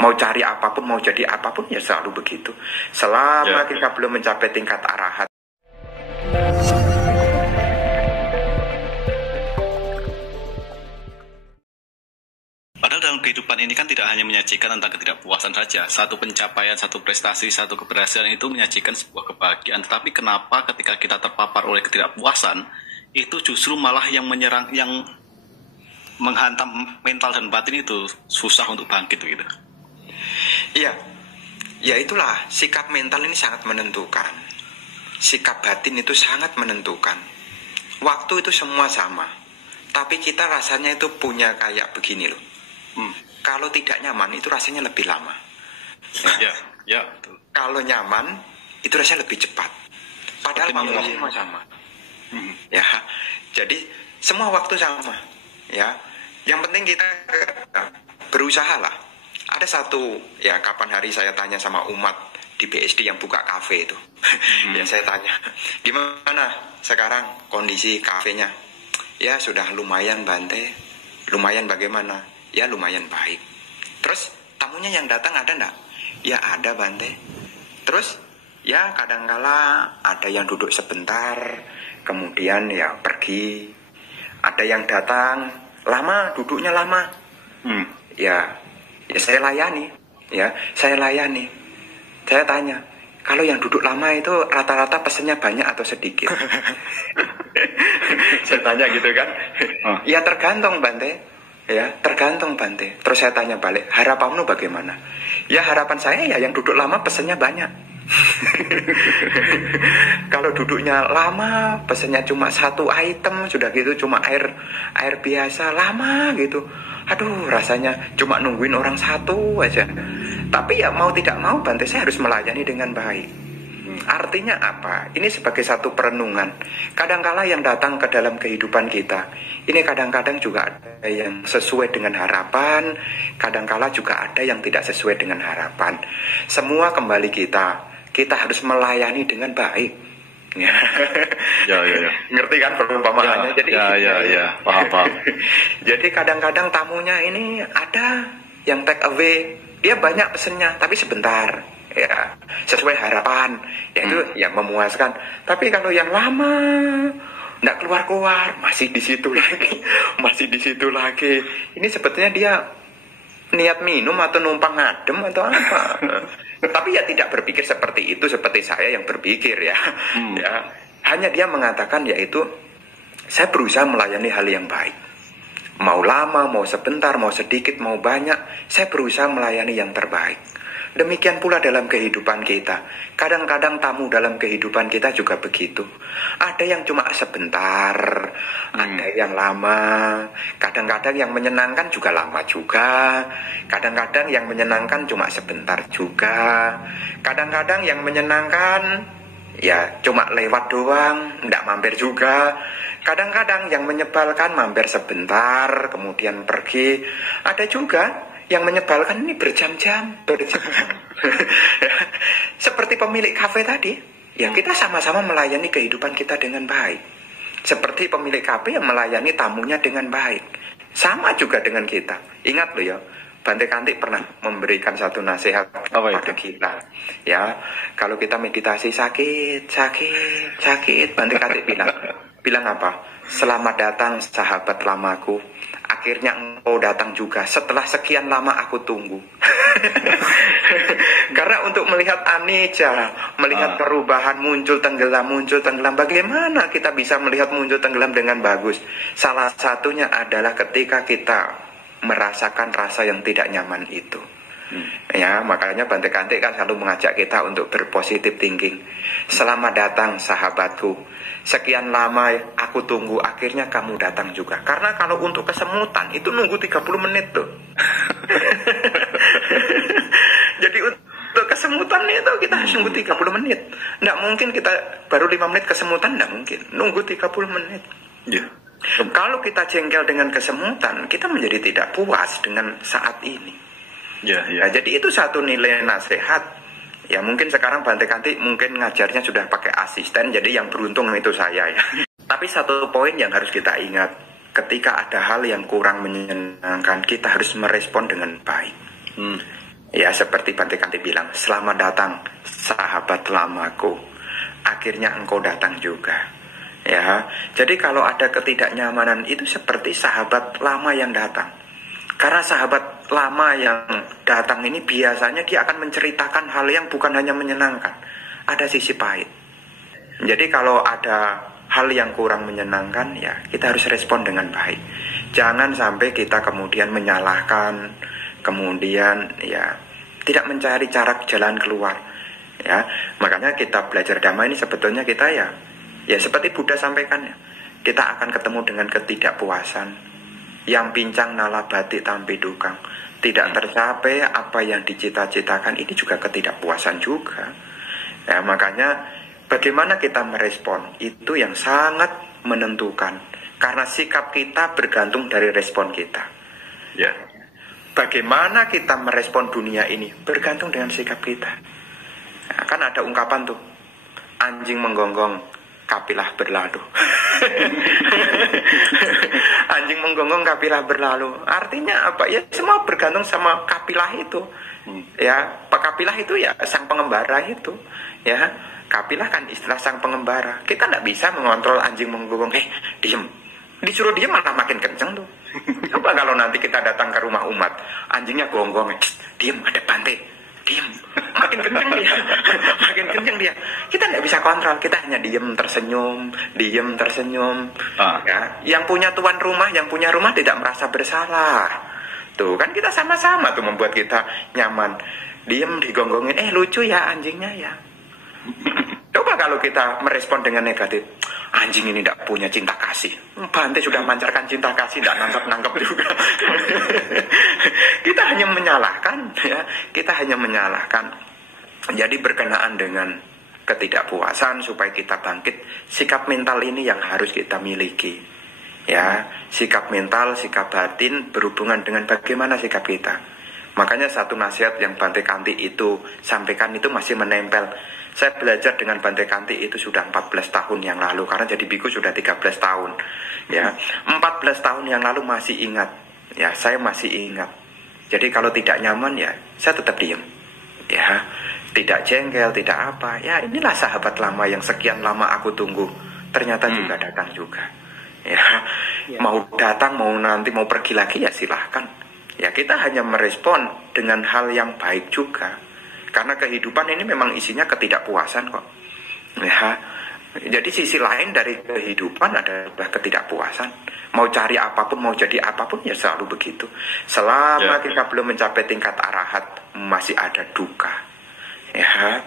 Mau cari apapun, mau jadi apapun ya selalu begitu. Selama kita belum mencapai tingkat arahat. Padahal dalam kehidupan ini kan tidak hanya menyajikan tentang ketidakpuasan saja. Satu pencapaian, satu prestasi, satu keberhasilan itu menyajikan sebuah kebahagiaan. Tetapi kenapa ketika kita terpapar oleh ketidakpuasan, itu justru malah yang menyerang, yang menghantam mental dan batin itu susah untuk bangkit gitu. Iya, ya itulah, sikap mental ini sangat menentukan. Sikap batin itu sangat menentukan. Waktu itu semua sama, tapi kita rasanya itu punya kayak begini loh. Kalau tidak nyaman itu rasanya lebih lama. Ya, betul. Kalau nyaman itu rasanya lebih cepat. Padahal waktu semua sama. Ya, jadi semua waktu sama. Ya, yang penting kita berusaha lah. Ada satu, ya kapan hari saya tanya sama umat di BSD yang buka kafe itu. Ya saya tanya, gimana sekarang kondisi kafenya? Ya sudah lumayan Bante. Lumayan bagaimana? Ya lumayan baik. Terus tamunya yang datang ada enggak? Ya ada Bante. Terus ya kadangkala ada yang duduk sebentar, kemudian ya pergi. Ada yang datang lama, duduknya lama. Ya saya layani. Ya saya layani. Saya tanya, kalau yang duduk lama itu rata-rata pesennya banyak atau sedikit? Saya tanya gitu kan. Ya tergantung Bante. Ya tergantung Bante. Terus saya tanya balik, harapanmu bagaimana? Ya harapan saya ya yang duduk lama pesennya banyak. Kalau duduknya lama pesennya cuma satu item, sudah gitu cuma air biasa lama gitu. Aduh rasanya cuma nungguin orang satu aja. Tapi ya mau tidak mau Bante, saya harus melayani dengan baik. Artinya apa? Ini sebagai satu perenungan. Kadangkala yang datang ke dalam kehidupan kita, ini kadang-kadang juga ada yang sesuai dengan harapan, kadangkala juga ada yang tidak sesuai dengan harapan. Semua kembali kita harus melayani dengan baik. Ya. Ngerti kan perumpamaannya? Jadi paham. Jadi kadang-kadang tamunya ini ada yang take away, dia banyak pesennya tapi sebentar. Ya, sesuai harapan, yaitu yang memuaskan. Tapi kalau yang lama nggak keluar, masih di situ lagi. Ini sebetulnya dia niat minum atau numpang ngadem atau apa? Tapi ya tidak berpikir seperti itu, seperti saya yang berpikir ya. Ya, hanya dia mengatakan yaitu saya berusaha melayani hal yang baik. Mau lama, mau sebentar, mau sedikit, mau banyak, saya berusaha melayani yang terbaik. Demikian pula dalam kehidupan kita. Kadang-kadang tamu dalam kehidupan kita juga begitu. Ada yang cuma sebentar, ada yang lama. Kadang-kadang yang menyenangkan juga lama juga. Kadang-kadang yang menyenangkan cuma sebentar juga. Kadang-kadang yang menyenangkan ya cuma lewat doang, enggak mampir juga. Kadang-kadang yang menyebalkan mampir sebentar, kemudian pergi. Ada juga yang menyebalkan ini berjam-jam. Seperti pemilik kafe tadi, ya kita sama-sama melayani kehidupan kita dengan baik. Seperti pemilik kafe yang melayani tamunya dengan baik. Sama juga dengan kita. Ingat loh ya, Bante Kantik pernah memberikan satu nasihat pada kita. Ya, kalau kita meditasi sakit, Bante Kantik bilang apa? Selamat datang sahabat lamaku. Akhirnya engkau datang juga. Setelah sekian lama aku tunggu. Karena untuk melihat anicca, melihat perubahan muncul tenggelam. Bagaimana kita bisa melihat muncul tenggelam dengan bagus? Salah satunya adalah ketika kita merasakan rasa yang tidak nyaman itu. Ya, makanya Bante Kantik kan selalu mengajak kita untuk berpositif thinking. Selamat datang sahabatku. Sekian lama aku tunggu, akhirnya kamu datang juga. Karena kalau untuk kesemutan itu nunggu 30 menit tuh. Jadi untuk kesemutan itu kita harus nunggu 30 menit. Nggak mungkin kita baru 5 menit kesemutan, nggak mungkin. Nunggu 30 menit. Kalau kita jengkel dengan kesemutan, kita menjadi tidak puas dengan saat ini. Nah, jadi itu satu nilai nasihat. Ya mungkin sekarang Bante Kantik mungkin ngajarnya sudah pakai asisten, jadi yang beruntung itu saya ya. Tapi satu poin yang harus kita ingat, ketika ada hal yang kurang menyenangkan, kita harus merespon dengan baik. Ya seperti Bante Kanti bilang, selamat datang sahabat lamaku, akhirnya engkau datang juga. Ya, jadi kalau ada ketidaknyamanan itu seperti sahabat lama yang datang. Karena sahabat lama yang datang ini biasanya dia akan menceritakan hal yang bukan hanya menyenangkan, ada sisi pahit. Jadi kalau ada hal yang kurang menyenangkan, ya kita harus respon dengan baik. Jangan sampai kita kemudian menyalahkan, kemudian ya tidak mencari cara jalan keluar. Ya, makanya kita belajar dhamma ini sebetulnya kita ya seperti Buddha sampaikan ya, kita akan ketemu dengan ketidakpuasan yang pincang nalabati tampi dukang, tidak tercapai apa yang dicita-citakan, ini juga ketidakpuasan juga. Ya, makanya bagaimana kita merespon itu yang sangat menentukan, karena sikap kita bergantung dari respon kita. Ya, bagaimana kita merespon dunia ini bergantung dengan sikap kita. Nah, kan ada ungkapan tuh, anjing menggonggong, kapilah berlalu. Anjing menggonggong, kapilah berlalu. Artinya apa? Ya semua bergantung sama kapilah itu. Ya, kapilah itu ya sang pengembara itu. Ya, kapilah kan istilah sang pengembara. Kita tidak bisa mengontrol anjing menggonggong. Diem. Disuruh diem malah makin kenceng tuh. Coba kalau nanti kita datang ke rumah umat, anjingnya gonggong, diem, ada Bante. Diem, makin kenceng dia, makin kenceng dia. Kita nggak bisa kontrol, kita hanya diem tersenyum. Ya, yang punya tuan rumah, yang punya rumah tidak merasa bersalah. Tuh kan kita sama-sama tuh membuat kita nyaman. Diem digonggongin, lucu ya anjingnya ya. Coba kalau kita merespon dengan negatif, anjing ini tidak punya cinta kasih. Bante sudah memancarkan cinta kasih, tidak nangkep juga. Kita hanya menyalahkan, ya. Kita hanya menyalahkan. Jadi berkenaan dengan ketidakpuasan supaya kita bangkit, sikap mental ini yang harus kita miliki. Ya, sikap mental, sikap batin berhubungan dengan bagaimana sikap kita. Makanya satu nasihat yang Bante Kanti itu sampaikan itu masih menempel. Saya belajar dengan Bante Kanti itu sudah 14 tahun yang lalu, karena jadi biku sudah 13 tahun. Ya, 14 tahun yang lalu masih ingat. Ya, saya masih ingat. Jadi kalau tidak nyaman ya, saya tetap diam. Ya, tidak jengkel, tidak apa. Ya, inilah sahabat lama yang sekian lama aku tunggu. Ternyata juga datang juga. Ya, mau datang, mau nanti, mau pergi lagi ya silahkan. Ya, kita hanya merespon dengan hal yang baik juga. Karena kehidupan ini memang isinya ketidakpuasan kok. Ya, jadi sisi lain dari kehidupan adalah ketidakpuasan. Mau cari apapun, mau jadi apapun ya selalu begitu. Selama kita belum mencapai tingkat arahat, masih ada duka. Ya.